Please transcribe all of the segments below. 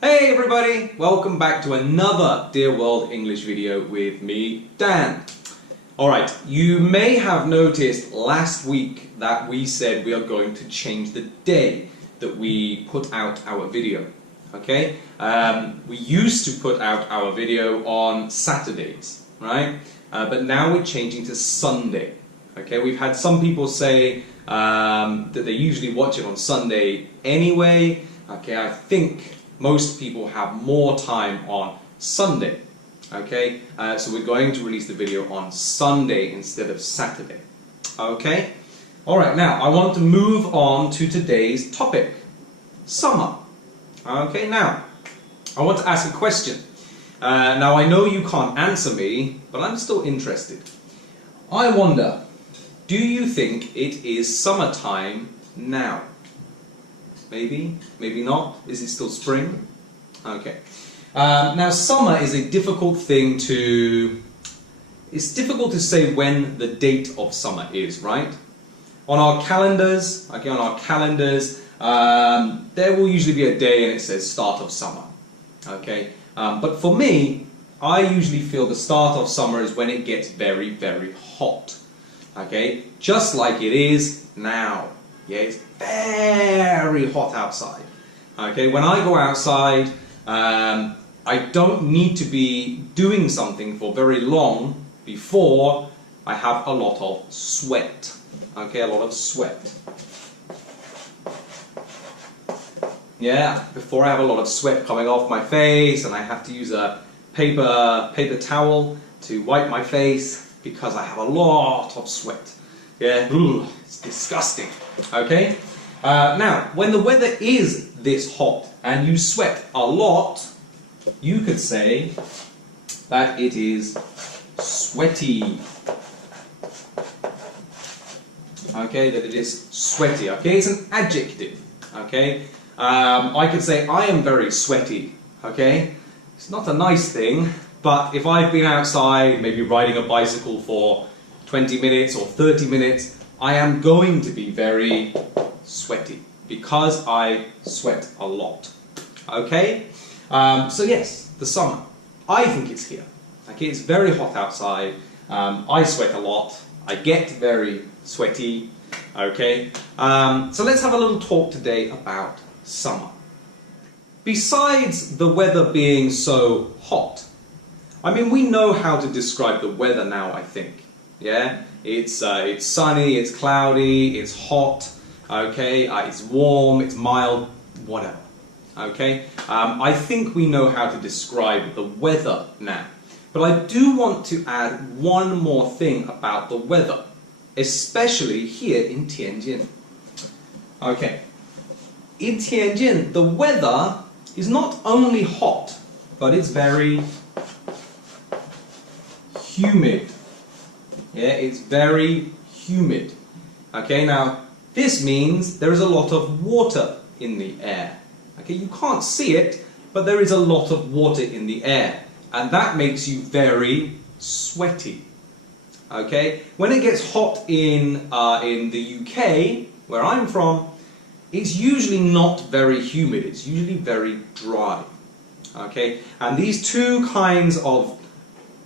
Hey everybody, welcome back to another Dear World English video with me, Dan. Alright, you may have noticed last week that we said we are going to change the day that we put out our video. Okay? We used to put out our video on Saturdays, right? But now we're changing to Sunday. Okay, we've had some people say that they usually watch it on Sunday anyway. Okay, I think most people have more time on Sunday. Okay, so we're going to release the video on Sunday instead of Saturday. Okay, alright, now I want to move on to today's topic, summer. Okay, now I want to ask a question. Now I know you can't answer me, but I'm still interested. I wonder, do you think it is summertime now? Maybe, maybe not. Is it still spring? Okay. Now summer is a difficult thing to... It's difficult to say when the date of summer is, right? On our calendars, okay, there will usually be a day and it says start of summer. Okay. But for me, I usually feel the start of summer is when it gets very, very hot. Okay, just like it is now. Yeah, it's very hot outside. Okay, when I go outside, I don't need to be doing something for very long before I have a lot of sweat. Okay, a lot of sweat. Yeah, before I have a lot of sweat coming off my face and I have to use a paper towel to wipe my face because I have a lot of sweat. Yeah, it's disgusting. Okay? Now, when the weather is this hot and you sweat a lot, you could say that it is sweaty. Okay, that it is sweaty. Okay, it's an adjective. Okay? I could say I am very sweaty. Okay? It's not a nice thing, but if I've been outside, maybe riding a bicycle for 20 minutes or 30 minutes, I am going to be very sweaty because I sweat a lot. Okay? So yes, the summer. I think it's here. Okay, it's very hot outside. I sweat a lot. I get very sweaty. Okay? So let's have a little talk today about summer. Besides the weather being so hot, I mean, we know how to describe the weather now, I think. Yeah? It's sunny, it's cloudy, it's hot, okay? It's warm, it's mild, whatever. Okay? I think we know how to describe the weather now. But I do want to add one more thing about the weather, especially here in Tianjin. Okay. In Tianjin, the weather is not only hot, but it's very humid. Yeah, it's very humid. Okay, now this means there is a lot of water in the air. Okay, you can't see it, but there is a lot of water in the air, and that makes you very sweaty. Okay, when it gets hot in the UK, where I'm from, it's usually not very humid. It's usually very dry. Okay, and these two kinds of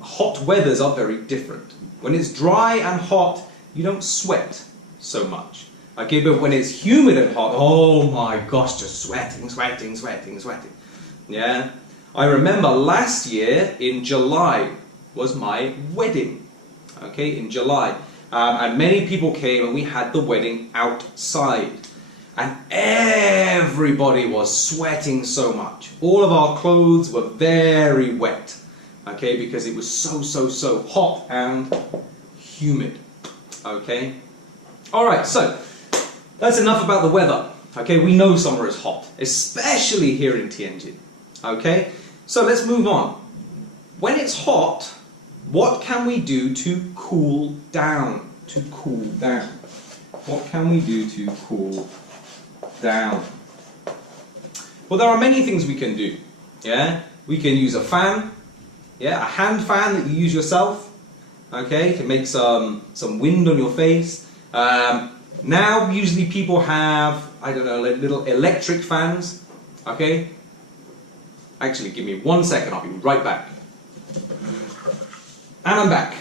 hot weathers are very different. When it's dry and hot, you don't sweat so much. Okay, but when it's humid and hot, oh my gosh, just sweating. Yeah? I remember last year in July was my wedding. Okay, in July. And many people came and we had the wedding outside. And everybody was sweating so much. All of our clothes were very wet. Okay, because it was so hot and humid. Okay? Alright, so that's enough about the weather. Okay, we know summer is hot, especially here in Tianjin. Okay? So let's move on. When it's hot, what can we do to cool down? To cool down. What can we do to cool down? Well, there are many things we can do. Yeah? We can use a fan. Yeah, a hand fan that you use yourself, okay, to make some wind on your face. Now, usually people have, I don't know, like little electric fans, okay? Actually, give me 1 second, I'll be right back. And I'm back.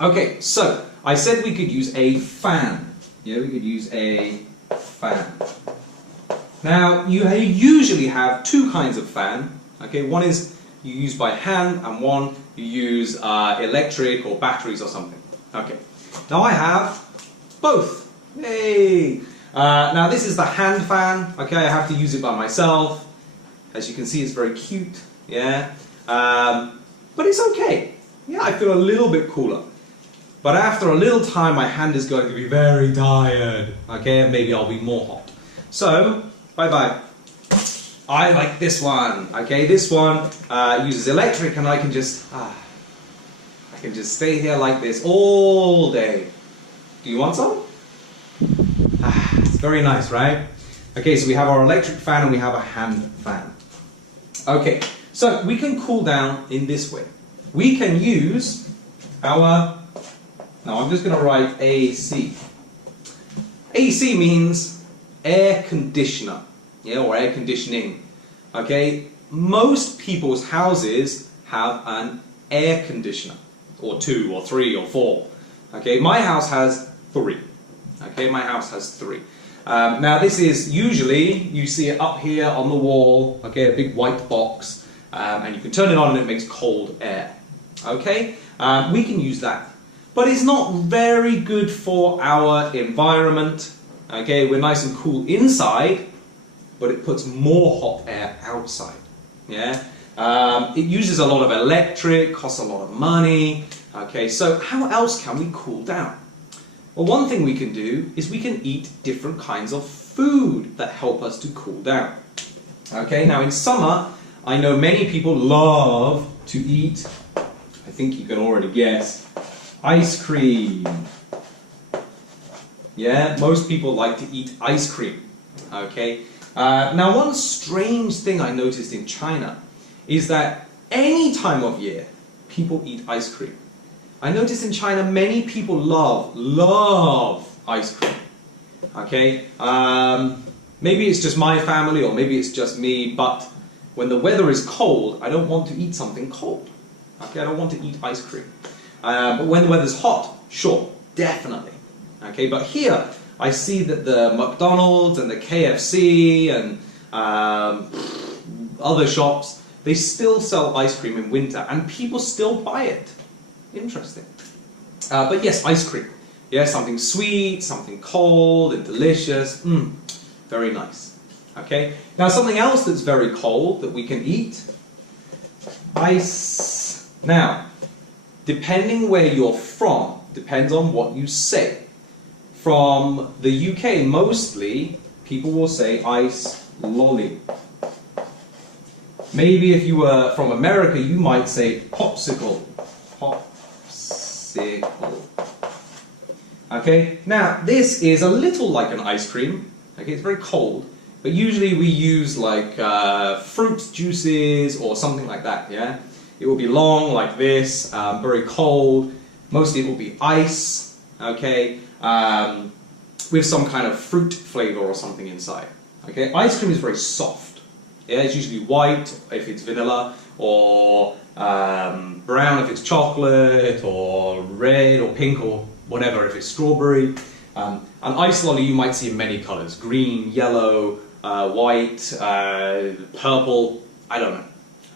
Okay, so I said we could use a fan. Yeah, we could use a fan. Now, you usually have two kinds of fan. Okay, one is you use by hand, and one you use electric or batteries or something. Okay, now I have both. Yay! Now this is the hand fan. Okay, I have to use it by myself. As you can see, it's very cute. Yeah, but it's okay. Yeah, I feel a little bit cooler. But after a little time, my hand is going to be very tired. Okay, and maybe I'll be more hot. So, bye-bye. I like this one. Okay, this one uses electric, and I can just stay here like this all day. Do you want some? It's very nice, right? Okay, so we have our electric fan and we have a hand fan. Okay, so we can cool down in this way. We can use our, now I'm just going to write AC. AC means air conditioner, yeah, or air conditioning. Okay, most people's houses have an air conditioner, or 2 or 3 or 4. Okay, my house has 3. Okay, my house has 3. Now this is usually, you see it up here on the wall, okay, a big white box, and you can turn it on and it makes cold air. Okay, we can use that. But it's not very good for our environment. Okay, we're nice and cool inside, but it puts more hot air outside. Yeah, it uses a lot of electric, costs a lot of money. Okay, so how else can we cool down? Well, one thing we can do is we can eat different kinds of food that help us to cool down. Okay, now in summer, I know many people love to eat, I think you can already guess, ice cream. Yeah, most people like to eat ice cream. Okay, now one strange thing I noticed in China is that any time of year, people eat ice cream. I noticed in China many people love ice cream. Okay, maybe it's just my family or maybe it's just me, but when the weather is cold, I don't want to eat something cold. Okay, I don't want to eat ice cream. But when the weather's hot, sure, definitely. Okay, but here I see that the McDonald's and the KFC and other shops, they still sell ice cream in winter and people still buy it. Interesting. But yes, ice cream. Yeah, something sweet, something cold and delicious. Very nice. Okay. Now something else that's very cold that we can eat. Ice. Now, depending where you're from, depends on what you say. From the UK, mostly, people will say ice lolly. Maybe if you were from America, you might say popsicle. Popsicle. Okay, now this is a little like an ice cream. Okay, it's very cold, but usually we use like fruit juices or something like that. Yeah, it will be long like this, very cold. Mostly it will be ice. Okay, with some kind of fruit flavor or something inside. Okay, ice cream is very soft. Yeah, it's usually white if it's vanilla, or brown if it's chocolate, or red or pink or whatever if it's strawberry. An ice lolly you might see in many colors: green, yellow, white, purple, I don't know.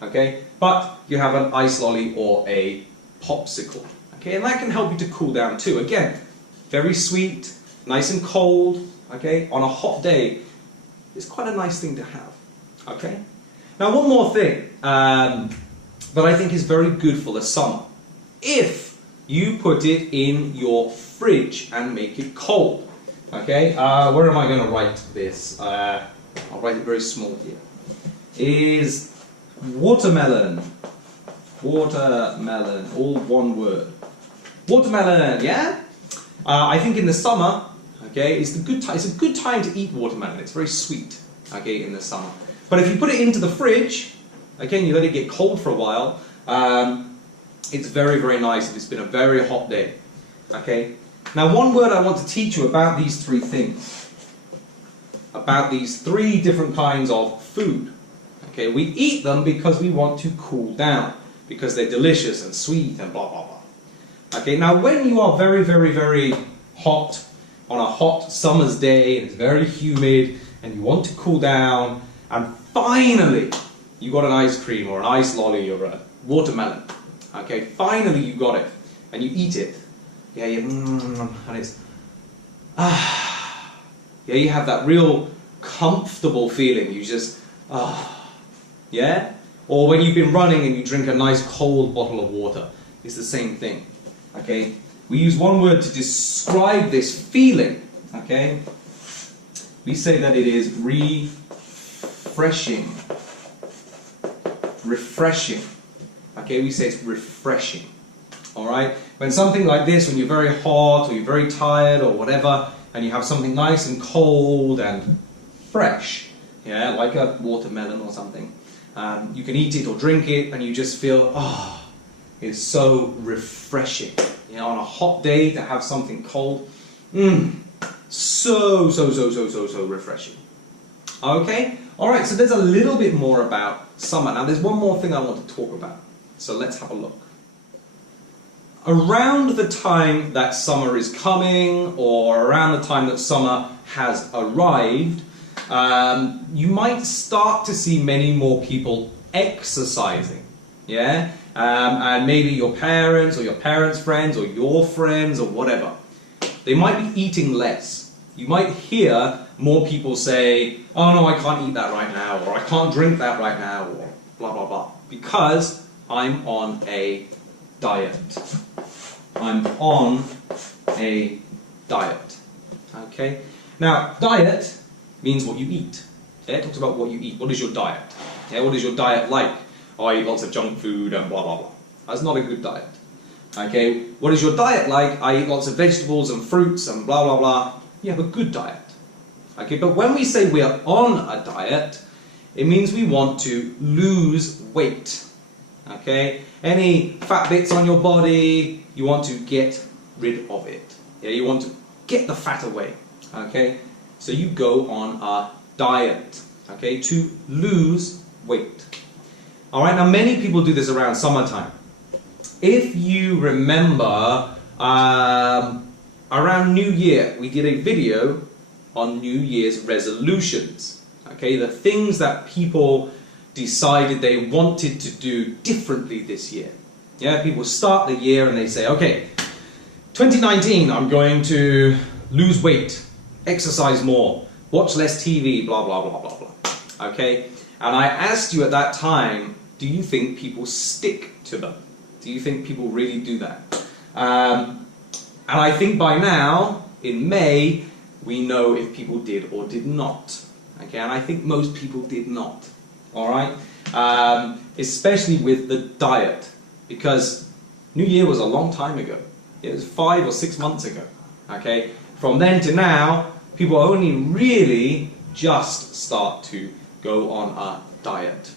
Okay, but you have an ice lolly or a popsicle. Okay, and that can help you to cool down too. Again, very sweet, nice and cold. Okay, on a hot day, it's quite a nice thing to have. Okay, now one more thing that I think is very good for the summer. If you put it in your fridge and make it cold. Okay, where am I going to write this? I'll write it very small here. Is watermelon. Watermelon, all one word. Watermelon, yeah? I think in the summer, okay, it's a good time to eat watermelon. It's very sweet, okay, in the summer. But if you put it into the fridge, again, you let it get cold for a while, it's very, very nice if it's been a very hot day. Okay? Now, one word I want to teach you about these three things. About these three different kinds of food. Okay, we eat them because we want to cool down, because they're delicious and sweet and blah blah blah. Okay, now when you are very, very, very hot, on a hot summer's day, and it's very humid, and you want to cool down, and finally you got an ice cream or an ice lolly or a watermelon. Okay, finally you got it, and you eat it. Yeah, and it's yeah, you have that real comfortable feeling. You just yeah. Or when you've been running and you drink a nice cold bottle of water, it's the same thing. Okay, we use one word to describe this feeling. Okay, we say that it is refreshing. Refreshing. Okay, we say it's refreshing. Alright? When something like this, when you're very hot or you're very tired or whatever, and you have something nice and cold and fresh, yeah, like a watermelon or something, you can eat it or drink it and you just feel, it's so refreshing. You know, on a hot day to have something cold, so refreshing. Okay? Alright, so there's a little bit more about summer. Now there's one more thing I want to talk about. So let's have a look. Around the time that summer is coming, or around the time that summer has arrived, you might start to see many more people exercising. Yeah? And maybe your parents or your parents' friends or your friends or whatever. They might be eating less. You might hear more people say, oh no, I can't eat that right now, or I can't drink that right now, or blah blah blah, because I'm on a diet. I'm on a diet. Okay? Now, diet means what you eat. Okay? It talks about what you eat. What is your diet? Okay? What is your diet like? Oh, I eat lots of junk food and blah blah blah. That's not a good diet. Okay? What is your diet like? I eat lots of vegetables and fruits and blah blah blah. You have a good diet. Okay, but when we say we are on a diet, it means we want to lose weight. Okay? Any fat bits on your body, you want to get rid of it. Yeah, you want to get the fat away. Okay? So you go on a diet. Okay? To lose weight. Alright, now many people do this around summertime. If you remember, around New Year, we did a video on New Year's resolutions. Okay, the things that people decided they wanted to do differently this year. Yeah, people start the year and they say, okay, 2019, I'm going to lose weight, exercise more, watch less TV, blah, blah, blah, blah, blah. Okay, and I asked you at that time, do you think people stick to them? Do you think people really do that? And I think by now, in May, we know if people did or did not. Okay, and I think most people did not. Alright? Especially with the diet. Because New Year was a long time ago. It was 5 or 6 months ago. Okay? From then to now, people only really just start to go on a diet.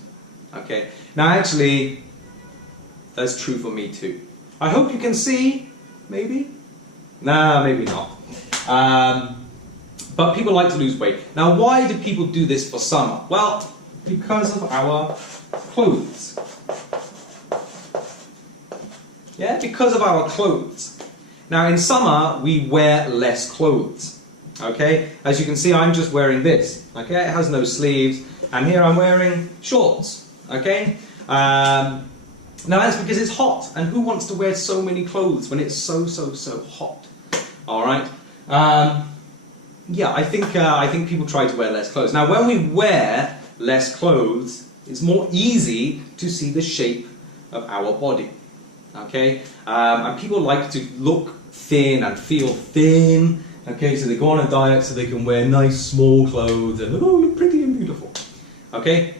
Okay? Now actually, that's true for me too. I hope you can see, maybe? Nah, maybe not. But people like to lose weight. Now, why do people do this for summer? Well, because of our clothes. Yeah, because of our clothes. Now, in summer, we wear less clothes. Okay? As you can see, I'm just wearing this. Okay? It has no sleeves. And here I'm wearing shorts. Okay? Now, that's because it's hot. And who wants to wear so many clothes when it's so hot? Alright? Yeah, I think people try to wear less clothes. Now, when we wear less clothes, it's more easy to see the shape of our body. Okay? And people like to look thin and feel thin. Okay, so they go on a diet so they can wear nice small clothes and look pretty and beautiful. Okay?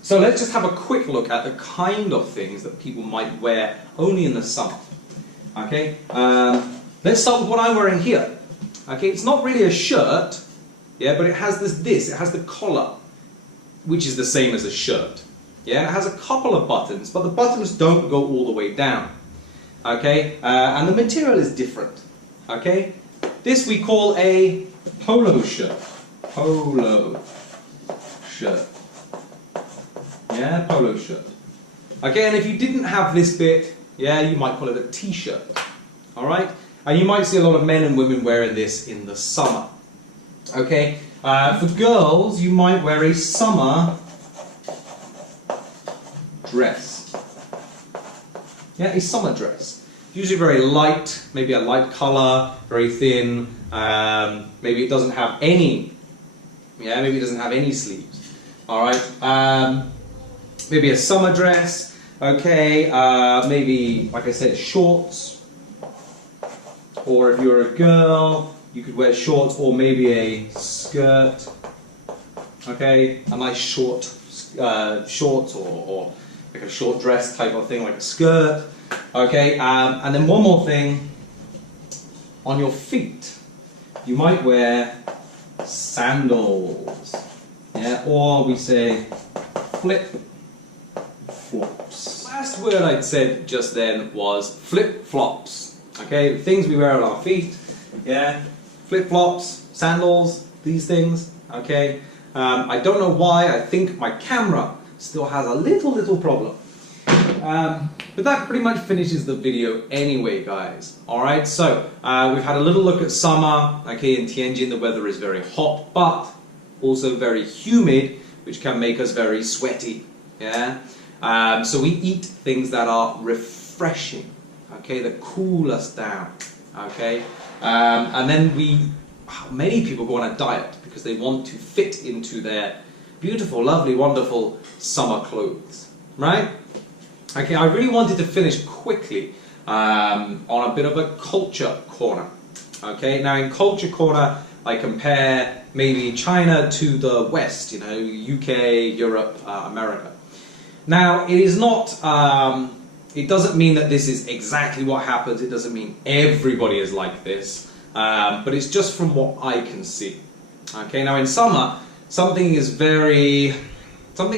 So let's just have a quick look at the kind of things that people might wear only in the summer. Okay? Let's start with what I'm wearing here. Okay, it's not really a shirt, yeah, but it has it has the collar, which is the same as a shirt. Yeah, it has a couple of buttons, but the buttons don't go all the way down. Okay, and the material is different. Okay, this we call a polo shirt. Polo shirt. Yeah, polo shirt. Okay, and if you didn't have this bit, yeah, you might call it a t-shirt. Alright? And you might see a lot of men and women wearing this in the summer. Okay? For girls, you might wear a summer dress. Yeah, a summer dress. Usually very light, maybe a light colour, very thin. Maybe it doesn't have any. Yeah, maybe it doesn't have any sleeves. All right. Maybe a summer dress. Okay. Maybe, like I said, shorts. Or if you're a girl, you could wear shorts or maybe a skirt. Okay, a nice short shorts or like a short dress type of thing, like a skirt. Okay, and then one more thing, on your feet, you might wear sandals, yeah, or we say flip-flops. Last word I'd said just then was flip-flops, okay, the things we wear on our feet, yeah, flip-flops, sandals, these things, okay. I don't know why, I think my camera still has a little problem. But that pretty much finishes the video anyway, guys. Alright, so we've had a little look at summer. Okay, in Tianjin the weather is very hot, but also very humid, which can make us very sweaty. Yeah. So we eat things that are refreshing, okay, that cool us down. Okay, and then many people go on a diet because they want to fit into their beautiful, lovely, wonderful summer clothes, right? Okay, I really wanted to finish quickly on a bit of a culture corner. Okay, now in culture corner, I compare maybe China to the West, you know, UK, Europe, America. Now, it is not, it doesn't mean that this is exactly what happens, it doesn't mean everybody is like this, but it's just from what I can see. Okay, now in summer, something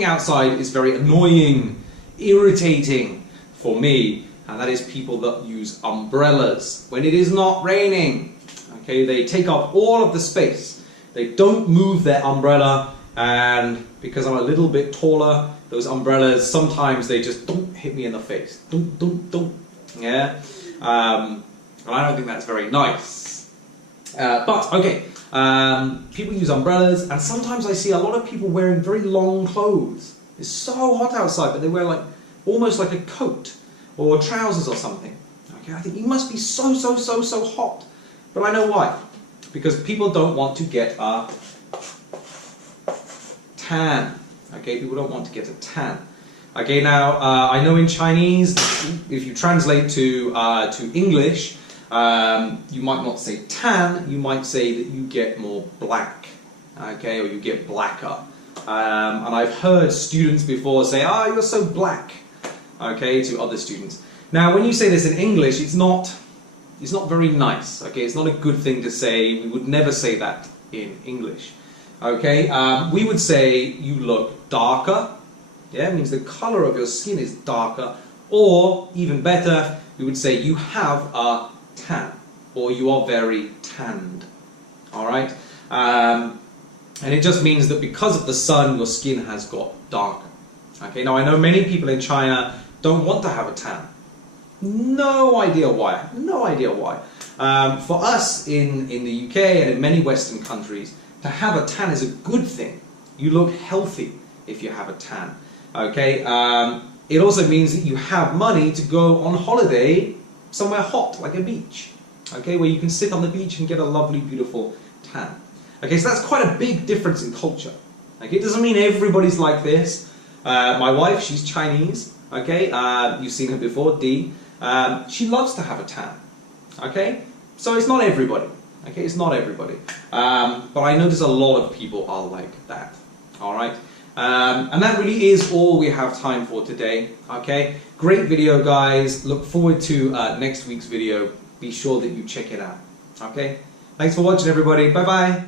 outside is very annoying, irritating for me, and that is people that use umbrellas when it is not raining. Okay, they take up all of the space. They don't move their umbrella, and because I'm a little bit taller, those umbrellas, sometimes they just don't hit me in the face. Don't. Yeah? And I don't think that's very nice. But, okay, people use umbrellas, and sometimes I see a lot of people wearing very long clothes. It's so hot outside, but they wear like almost like a coat or trousers or something. Okay, I think you must be so hot. But I know why. Because people don't want to get a tan. Okay, people don't want to get a tan. Okay, now I know in Chinese, if you translate to English, you might not say tan, you might say that you get more black. Okay, or you get blacker. And I've heard students before say, "Ah, you're so black," okay, to other students. Now, when you say this in English, it's not very nice, okay? It's not a good thing to say. We would never say that in English, okay? We would say you look darker, yeah? It means the color of your skin is darker, or even better, we would say you have a tan, or you are very tanned, all right? And it just means that because of the sun, your skin has got darker. Okay, now I know many people in China don't want to have a tan. No idea why. No idea why. For us in the UK and in many Western countries, to have a tan is a good thing. You look healthy if you have a tan. Okay, it also means that you have money to go on holiday somewhere hot, like a beach. Okay, where you can sit on the beach and get a lovely, beautiful tan. Okay, so that's quite a big difference in culture. Okay, it doesn't mean everybody's like this. My wife, she's Chinese. Okay, you've seen her before, Dee. She loves to have a tan. Okay, so it's not everybody. Okay, it's not everybody. But I notice a lot of people are like that. All right, and that really is all we have time for today. Okay, great video, guys. Look forward to next week's video. Be sure that you check it out. Okay, thanks for watching, everybody. Bye bye.